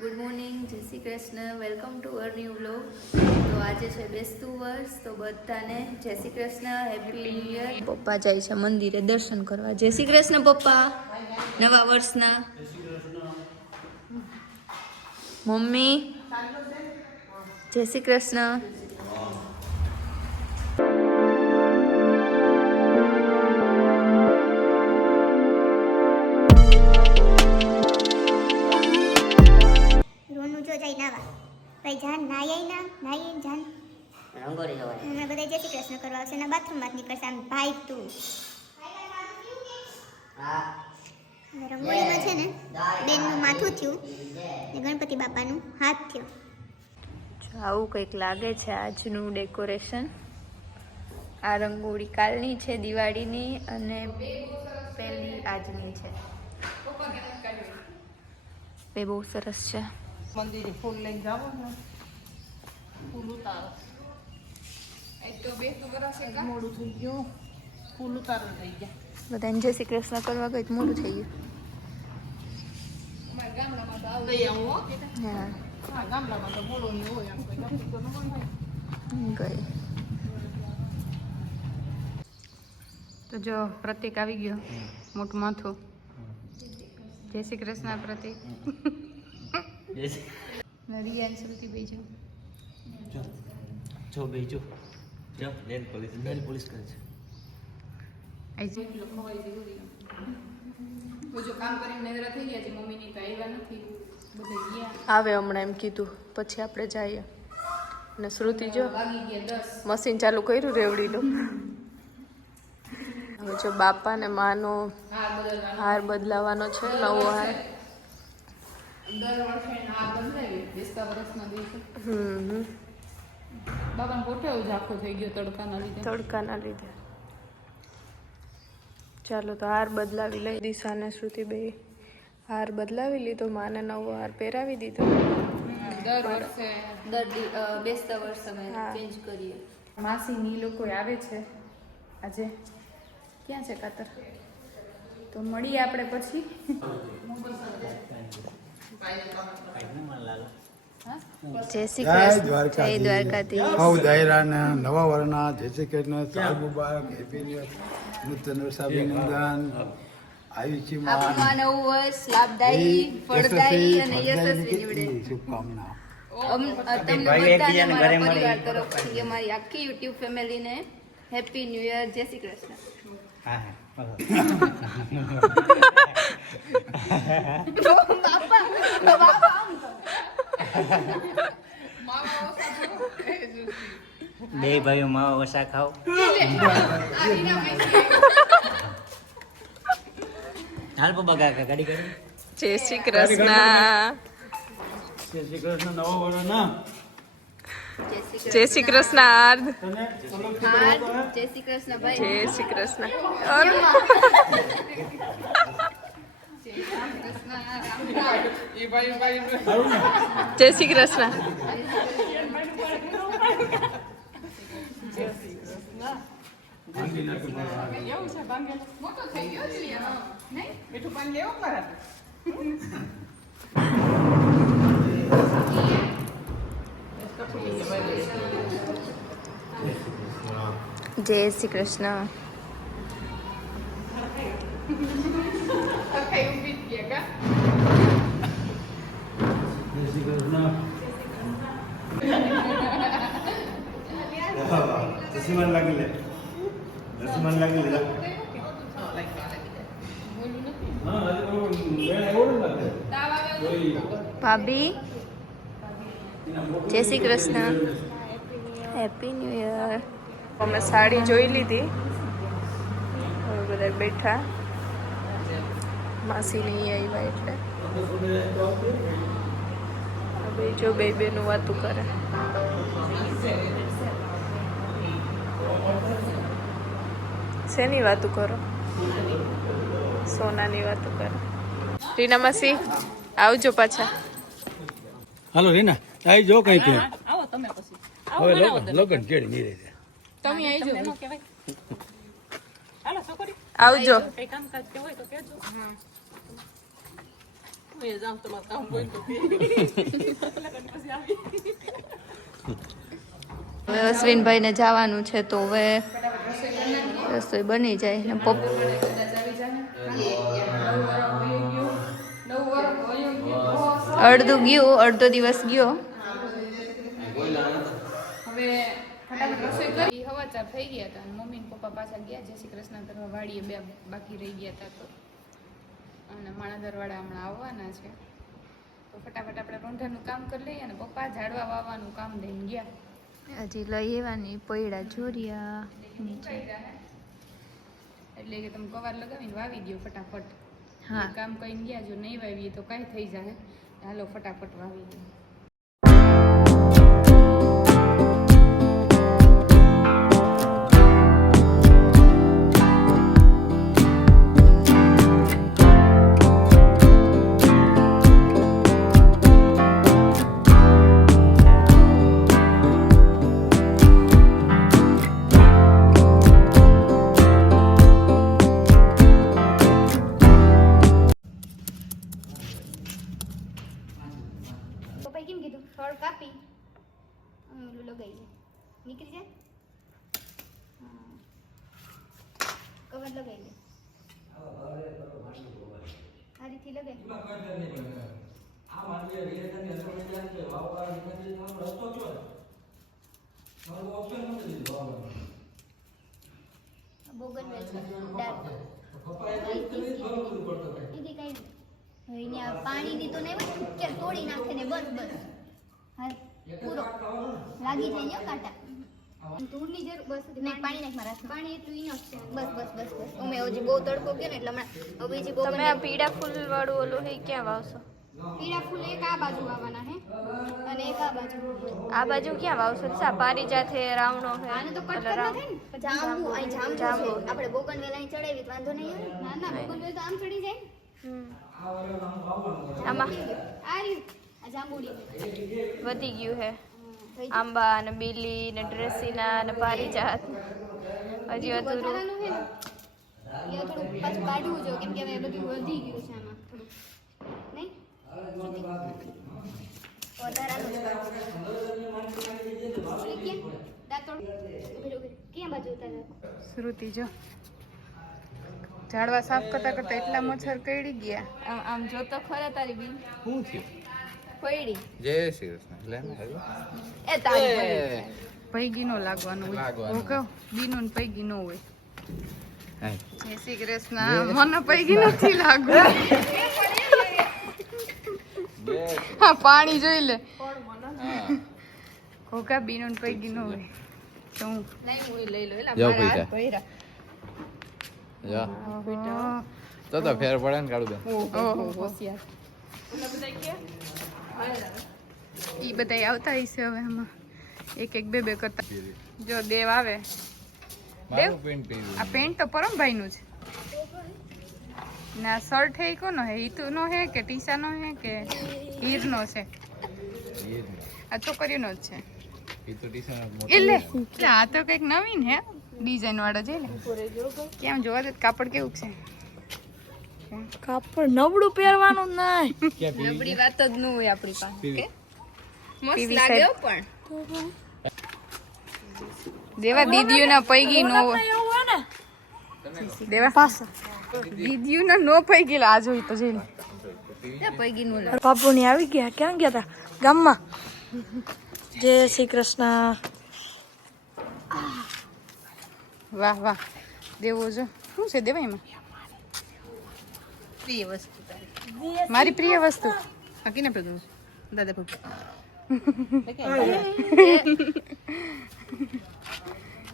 Good morning, જય Shri Krishna, welcome to our new vlog. તો આજે છે બેસતું વર્ષ, તો બધાને જય Shri Krishna, happy new year. પપ્પા જાય છે મંદિરે દર્શન કરવા. જય શ્રી કૃષ્ણ પપ્પા, નવા વર્ષના. મમ્મી જય શ્રી કૃષ્ણ. ભાઈ જાન નાઈ જાન રંગોળી જોવાય અમે બધા જય શ્રી કૃષ્ણ કરવા આવશે ને બાથરૂમમાં જ નીકળશે આમ ભાઈ તું હા રંગોળીમાં છે ને બેનનું માથું થયું ને ગણપતિ બાપાનું હાથ થયો. આવું કંઈક લાગે છે આજનું ડેકોરેશન. આ રંગોળી કાલની છે દિવાળીની અને પહેલી આજની છે. એ બહુ સરસ છે. મંદિરે ફૂલ લઈને જાવ ને ફૂલ ઉતારો મોડું થઈ ગયું ફૂલ ઉતારો થઈ ગયા બધાને જય શ્રી કૃષ્ણ કરવા ગઈ તો મોડું થઈ લઈ આવું હો ગયું. હા ગામડામાં તો મોડું નહીં હોય આમ કોઈ નક્કી તો ન હોય. ગઈ તો જો પ્રતિક આવી ગયો, મોટું માથું. જય શ્રી કૃષ્ણ પ્રતિક. રિયાન શ્રુતિ બેજો જો બેજો જો નેલ પોલીસ કરે છે. આવે હમણાં એમ કીધું, પછી આપણે જઈએ. અને શ્રુતિ જો મશીન ચાલુ કર્યું રેવડીનું. હવે જો બાપા ને માનો હાર બદલાવાનો છે, નવો હાર. દર વર્ષે આ બદલાવી બેસતા વર્ષના દિવસે હમ બાબાનો કોઠો ઝાખો થઈ ગયો તડકાના લીધે. ચાલો તો હાર બદલાવી લઈ. દિશા ને શ્રુતિ બે હાર બદલાવી લીધો, માને નવો હાર પહેરાવી દીધો. દર વર્ષે બેસતા વર્ષ અમે ચેન્જ કરીએ. માસીની લોકો આવે છે આજે. ક્યાં છે કાતર? તો મળીએ આપણે પછી. જય શ્રી કૃષ્ણ, જય દ્વારકાધીશ. હવ દાયરાના નવા વર્ષના જય શ્રી કૃષ્ણ, સાલ મુબારક, હેપી ન્યુ યર, નૂતન વર્ષ અભિનંદન, આયુષ્યમાન આપણા નવું વર્ષ લાભદાયી, ફળદાયી અને યશસ્વી નીવડે. શુભકામના. તમને બધાને મારા પરિવાર તરફથી અમારી આખી યુટ્યુબ ફેમિલીને હેપી ન્યૂ યર, જય શ્રી કૃષ્ણ. બે ભાઈઓ માવા વસા ખાઓ. હાલ પપ્પા કાકા ગાડી કરી. જય શ્રી કૃષ્ણ. જય શ્રી કૃષ્ણ, નવા વર્ષના જય શ્રી કૃષ્ણ આર્ધ. તને જય શ્રી કૃષ્ણ ભાઈ. જય શ્રી કૃષ્ણ. જય શ્રી કૃષ્ણ. મોટો થઈ ગયો છે નહીં મીઠું પાણી લેવો મારા. જય શ્રી કૃષ્ણ. જય શ્રી કૃષ્ણ. દસમાન લાગી લે, દસમાન લાગી લે. ભાભી જય Shri Krishna, happy new year. અમે સાડી જોઈ લીધી, હવે બધા બેઠા. માસી નહીં આવ્યા એટલે હવે જો બે બેનું વાતું કરે. શેની વાતું કરો? સોનાની વાતું કરો. રીના માસી આવજો પાછા. હાલો રીના, આવી જો કઈ કે આવો તમે પછી હવે લગન કેડી નહીં રહે. તમે આવી જાઓ હાલો છોકરી આવજો. કઈ કામકાજ કે હોય તો કહેજો. હવે અશ્વિનભાઈને જવાનું છે તો હવે રસોઈ બની જાય ને અડધું ગયું, અડધો દિવસ ગયો. હવે ફટાફટ રસોઈ કરી હવાચાર થઈ ગયા હતા અને મમ્મી ને પપ્પા પાછા ગયા જય શ્રી કૃષ્ણ કરવા વાડીએ બે બાકી રહી ગયા હતા તો અને માણાદરવાળા હમણાં આવવાના છે તો ફટાફટ આપણે રોંઢાનું કામ કરી લઈએ અને પપ્પા ઝાડવા વાવવાનું કામ લઈને ગયા. હજી લઈ આવવાની પૈડા જોરિયા નીચે. એટલે કે તમે કવાર લગાવીને વાવી દો ફટાફટ. હા. કામ કરીને ગયા જો નહીં વાવીએ તો કાંઈ થઈ જાય. હાલો ફટાફટ વાવી દો. પપ્પાએ કેમ કીધું ફળ કાપી ઓલું લગાવી દે નીકળી જાય. કવર લગાવી દે આ રીતથી લગાવી બોગનવેલ છે ડાર્ક એથી કઈ અહીંયા પાણીની તો નહીં હોય કે તોડી નાખે ને બસ બસ હા પૂરો લાગી જાય ને કાંટા ધૂળની જરૂર બસ નહીં પાણી નાખ મારા પાણી એટલું ઇનફ છે બસ બસ બસ બસ અમે હજી બહુ તડકો ગયો ને એટલે હમણાં બીજી બહુ તમે આ પીળા ફૂલ વાળું ઓલું હે ક્યાં વાવશો? પીળા ફૂલ એક આ બાજુ વાવવાના હે અને એક આ બાજુ. આ બાજુ ક્યાં વાવશો? સા પારિજાત હે, રાવણો હે. આને તો કટ કરવા થાય ને જાંબુ અહીં જાંબુ છે આપણે બોગનવેલ અહીં ચડાવી તો વાંધો નહીં આવે. ના ના બોગનવેલ તો આમ ચડી જાય. આમાં આ રહ્યું આ જાંબુડી વધી ગયું હે આંબા ને બીલી ને ડ્રેસીના ને પારિજાત હજી અધૂરું. વધારાનું હે ને એ થોડું પાછું કાઢવું જોઈએ કેમ કે હવે બધું વધી ગયું છે આમાં થોડું નહીં વધારાનું ક્યાં બાજુ ઉતારે શ્રુતિ જો ઝાડવા સાફ કરતા કરતા એટલા મચ્છર કરડી ગયા. આમ જો તો ખરા તારી બીન શું થયું? પડી જય શ્રી કૃષ્ણ. લે ને આવ્યો. એ તારી પડી. પૈગી નો લાગવાનું હોય. હું કહું બીનું ને પૈગી નો હોય. હાય. જય શ્રી કૃષ્ણ. મને પૈગી નથી લાગુ. હા પાણી જોઈ લે. હા. ઘોઘા બીનું ને પૈગી નો હોય. તો હું નહીં હું લઈ લો એલા જાઓ મારા હાથ પૈસા. ભર્યા. જા. તો ફેર પડે ને કાઢું બેન. ઓહો હોશિયાર. ઈ બધા આવતા હશે હવે આમાં એક એક બે બે કરતા. જો દેવ આવે. મારું પેન્ટ પહેર્યું. આ પેન્ટ તો પરમભાઈ નું છે ના શર્ટ હે કોનો હે ઈતુ નો હે કે ટીશા નો હે કે હીર નો છે? આ છોકરીનો જ છે. એ તો ટી-શર્ટ મોટો. એટલે આ તો કઈક નવીન હે ડિઝાઇન વાળો છે. કેમ જોવા દે કાપડ કેવું છે? કાપડ નબળું પહેરવાનું નહીં. નબળી વાત જ ન હોય આપણી પાસે કે મસ્ત પીવી લાગે સાહેબ. હો પણ દેવા દીદીઓના પૈગી નો એવું હોય ને દેવા પાછા દીદીઓના નો પૈગી આ જોઈ તો જઈને પૈગી નું બાપુની આવી ગયા. ક્યાં ગયા હતા? ગામમાં. જય શ્રી કૃષ્ણ. વાહ વાહ દેવો જો શું છે દેવા એમાં? પ્રિય વસ્તુ તારી મારી પ્રિય વસ્તુ આ કિને પેલું દાદા ભગ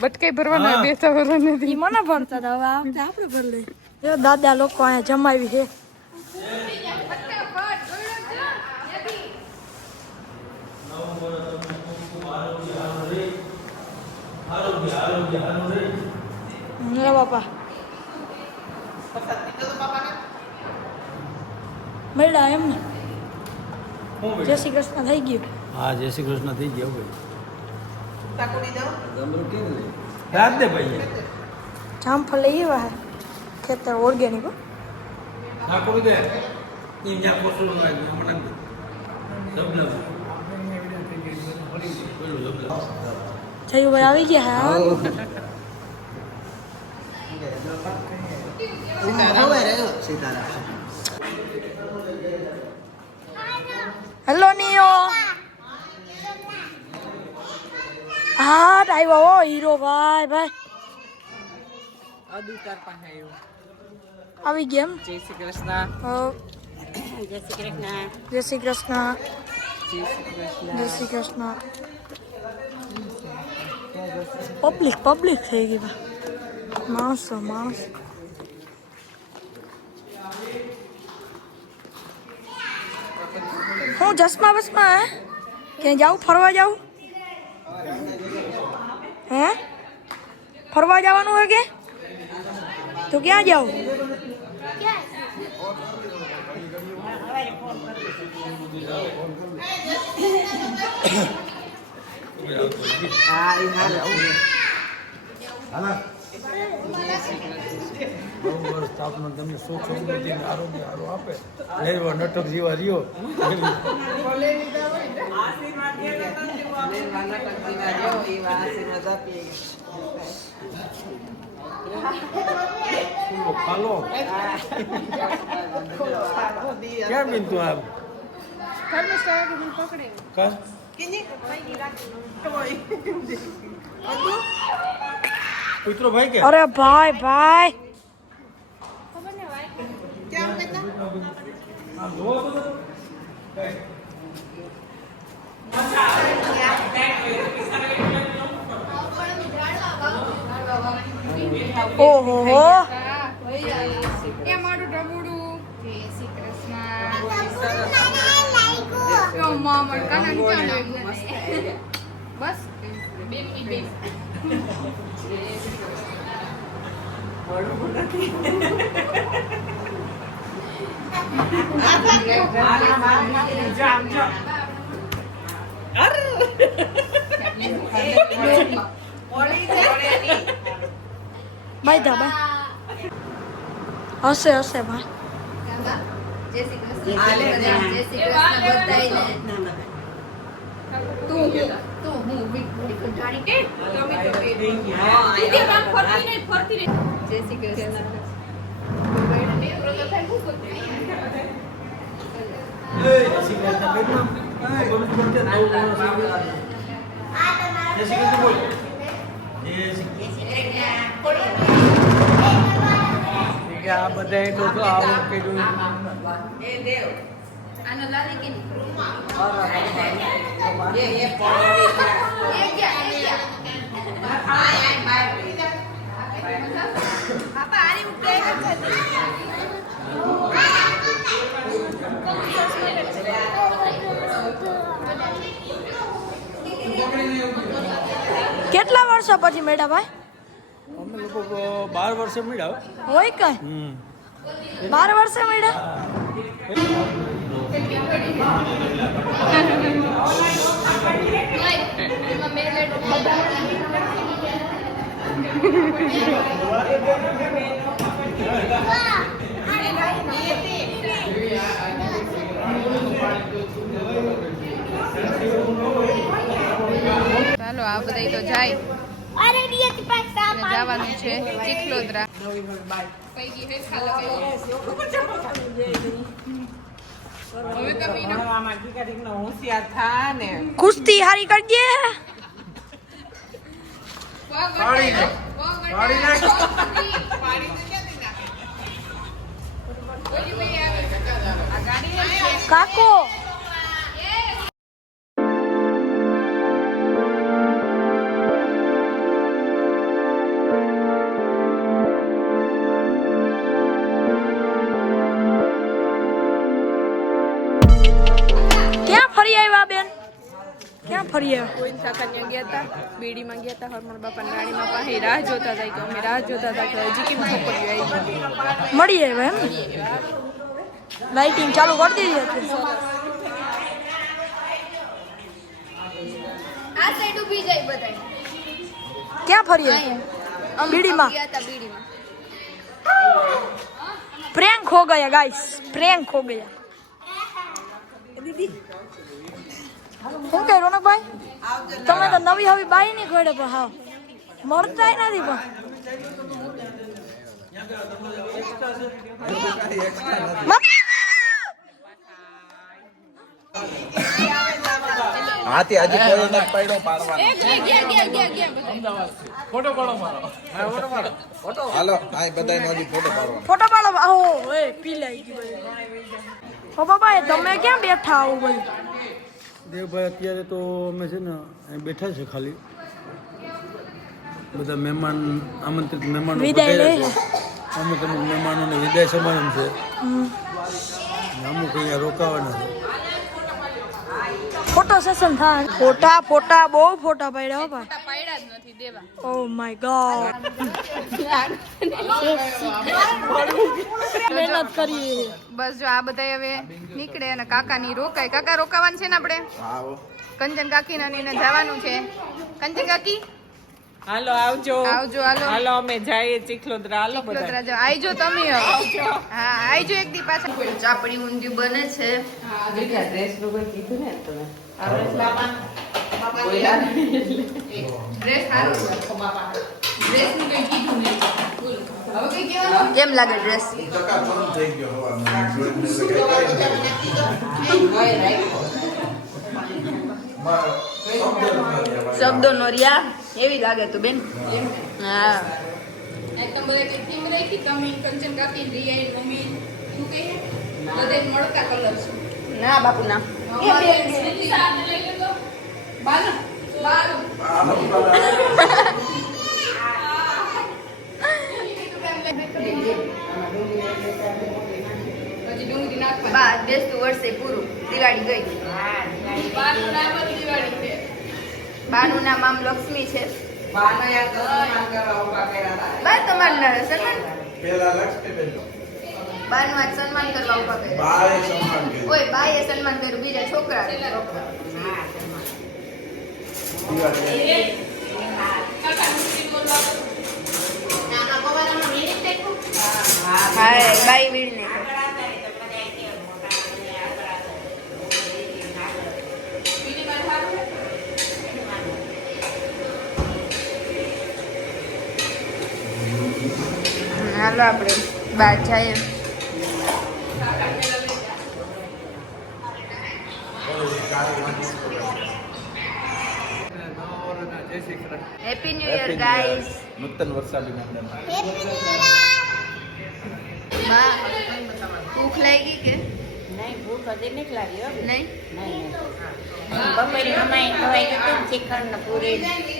બટકાઈ ભરવાનો બે સવારો નથી. ઈ મને ભરતા હતા. હવે આ વખતે આપણે ભરી લઈએ. જો દાદા લોકો અહીંયા જમાવી છે. લે બાપા મળ્યા એમ ને. જય શ્રી કૃષ્ણ થઈ ગયું. હા જય શ્રી કૃષ્ણ થઈ ગયા ભાઈ. રાત દે ભાઈ. જામફળ લઈ આવ્યા હે ખેતર ઓર્ગેનિક. નાખું દે. જયુભાઈ આવી ગયા હા હેલો નિયો હા આવ્યો હો હીરો ભાઈ ભાઈ આવી ગયા એમ? જય શ્રી કૃષ્ણ હો. જય શ્રી કૃષ્ણ જય શ્રી કૃષ્ણ જય શ્રી કૃષ્ણ જય શ્રી કૃષ્ણ પબ્લિક થઈ ગઈ ભાઈ માણસો હું ચશ્મા બસમાં હે ક્યાં જાઉં ફરવા જાઉં હે ફરવા જવાનું હોય કે તો ક્યાં જાઉં હા એ હાલ સ્થાપના તમને સુખ સમૃદ્ધિ અને આરોગ્ય સારું આપે લેવા નટક જેવા રહ્યો ખાલો ક્યાં બેન તું આમ કા પુત્રો ભાઈ કે અરે ભાઈ ઓહો હો એ મારું ડબુડું જય શ્રી કૃષ્ણ ઓ મામા કાના ચાલો બસ બે મિનિટ બાય દા હશે ભાઈ જય શ્રી કૃષ્ણ જય શ્રી કૃષ્ણ બધાયને તું હું જાણી કે જય શ્રી કૃષ્ણ આ બધા એટલું તો આવું કે જોયું આનો લાવી કે કેટલા વર્ષો પછી મેળા ભાઈ અમે લોકો 12 વર્ષે મળ્યા હોય કઈ 12 વર્ષે મેળા ચાલો આ બધા તો જાય જવાનું છે ચીખલોદરા હોશિયાર થા ને કુસ્તી હારી કરજે કાકો ફરી આવ્યા બેન ક્યાં ફરી આવ્યા કોઈ કાકાને ગયા હતા બીડીમાં ગયા હતા હરમણ બાપાની રાણીમાં પાસે રાહ જોતા હતા કે અમે રાહ જોતા હતા કે હજી કેમ છોકરીઓ આવી મળી આવ્યા એમ લાઇટિંગ ચાલુ કરી દીધી હતી આ સાઈડ ઊભી જાય બધાય ક્યાં ફરી આવ્યા બીડીમાં ગયા હતા બીડીમાં प्रैंक हो गया गाइस प्रैंक हो गया શું કહે રોનકભાઈ તમે તો નવી હવે બાઈ ની ખોડે પણ હાવ મળતા નથી હાથી આજે કોઈ નથી પડ્યો પાડવાનો હાલો આ બધાને હજી ફોટો પાડવાનો ફોટો પાડો આવો એ પી લઈ ગઈ ઓ બાબા તમે ક્યાં બેઠા આવો ભાઈ દેવભાઈ અત્યારે તો અમે છે ને અહીં બેઠા છે ખાલી બધા મહેમાન આમંત્રિત મહેમાનો વિદાય પધાર્યા છે. અમુક મહેમાનોને વિદાય સમારંભ છે અને અમુક અહીંયા રોકાવાના છે. ફોટો સેશન થાય ફોટા બહુ ફોટા પાડ્યા હો ભાઈ પાડ્યા જ નથી દેવા. ઓ માય ગોડ મહેનત કરીએ બસ જો આ બધા હવે નીકળે અને કાકાની રોકાય. કાકા રોકાવાનું છે ને આપણે કંચન કાકી ને જવાનું છે. કંચન કાકી હાલો આવજો આવજો. હાલો હાલો અમે જઈએ ચીખલોદરા હાલો બધા ચિખલોદરા જાઓ. આઈજો તમે હવે. હા આઈજો એક દી પાછા. ચાપડી ઊંધિયું બને છે. ડ્રેસ નું કીધું ને તમે ડ્રેસ સારો છે. ડ્રેસ નું કઈ કીધું નહીં. બોલો હવે કઈ કહેવાનું? કેમ લાગે ડ્રેસ? શબ્દો નો રિયા એવી લાગે તું બેન. હા એકદમ બધા કઈ થીમ રાખી. તમે કંચન કાકી રિયા મમ્મી શું કહે બધે મળતા કલર છે. ના બાપુ ના. બા બેસતું વર્ષે પૂરું દિવાળી ગઈ. બાનું નામ આમ લક્ષ્મી છે. બા તમારું નામ સન્માન બાનું આજ સન્માન કરવા ઉભા કર્યા. ઓય બાએ સન્માન કર્યું બીજા છોકરા. હા બાઈ વીણને હાલો આપણે બહાર જઈએ. Happy new year guys. નૂતન વર્ષાભિનંદન. માં ભૂખ લાગી કે નહીં ભૂખ હજી નથી લાગી હો નહીં? બપોરે અમાય ખવાઈ ગયું ચિકન ને પૂરી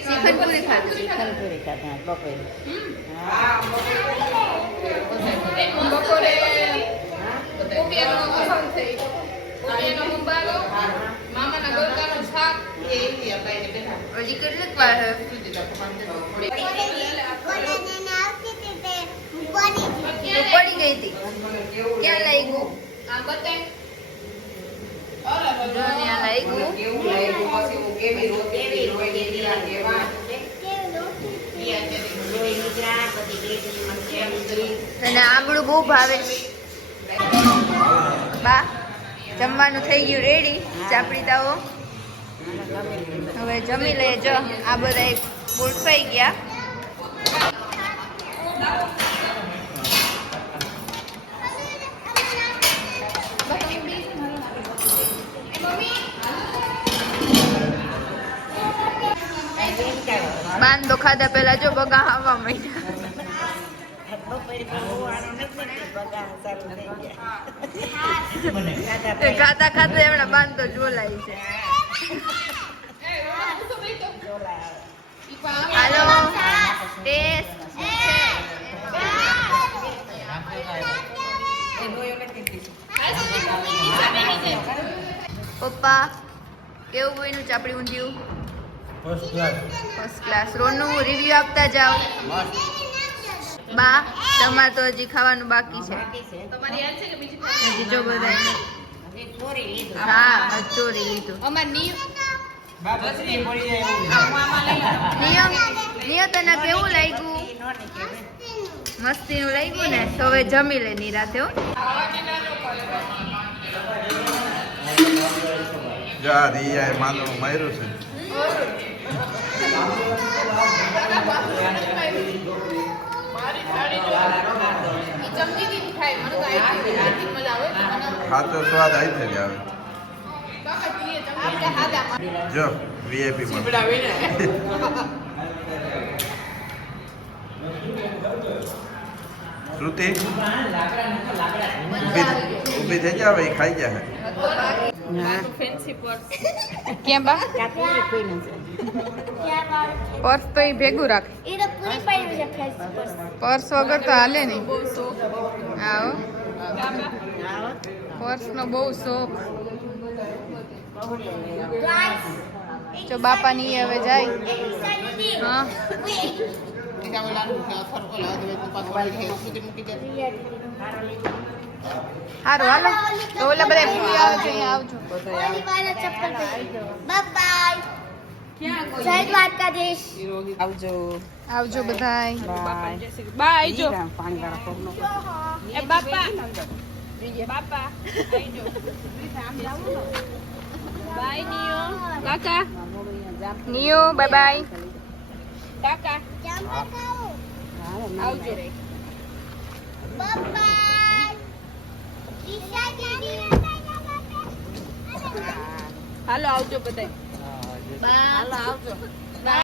ચિકન પૂરી ખાધી. ચિકન પૂરી ખાતા બપોરે બપોરે કોપિયાનો મસાલો થઈ. કોપિયાનો મુંબાલો, મામાના ગોળકાનું શાક એ અપાઈને બેઠા. હજી કેટલીક વાર હે? તો પડી ગઈ હતી. ક્યાં લાગ્યું? આ બતાય. જો ત્યાં લાગ્યું. અને આમળું બહુ ભાવે. બા જમવાનું થઈ ગયું રેડી. ચાપડી તાવો હવે જમી લે. જો આ બધા ગોઠવાઈ ગયા. બાન તો ખાધા પેલા જો બગા આવવા માંડ્યા. ખાતા ખાતા એમણે બાન તો જોલાય છે. હાલો ટેસ્ટ પપ્પા કેવું બન્યું ચાપડી ઊંધિયું? First class. રોનું રિવ્યુ આપતા જાઓ. બા તમારે તો હજી ખાવાનું બાકી છે. હજી જો બધા હા ચોરી લીધું. અમાર નિયમ તને કેવું લાગ્યું? મસ્તીનું લાગ્યું ને? તો હવે જમી લે નિરાતે હો. જા રિયા માનું માર્યું છે. ખાતો સ્વાદ આવી છે આવે. જો વીઆઈપી માં શ્રુતિ ઊભી થઈ જાવ એ ખાઈ જાય. કેમ બા પર્સ તો એ ભેગું રાખ. એ તો પૂરી પડી છે ફેસ પર. પર્સ વગર તો હાલે નહીં. આવો પર્સ નો બહુ શોખ. જો બાપા ની હવે જાય. હા હારું હાલો તો ઓલા બધા ફૂલ આવે છે અહીંયા આવજો. ઓલી વાળા ચપ્પલ પહેરી. Bye bye. જય દ્વારકાધીશ. આવજો બધાય. બા આવજો. એ બાપા બાપા બાય નિયો. કાકા નિયો બાય બાય. કાકા જામવા ખાઓ. આવજો. બાય. ઈશા દીદી. હાલો આવજો બધાય. બાય. હાલો આવજો.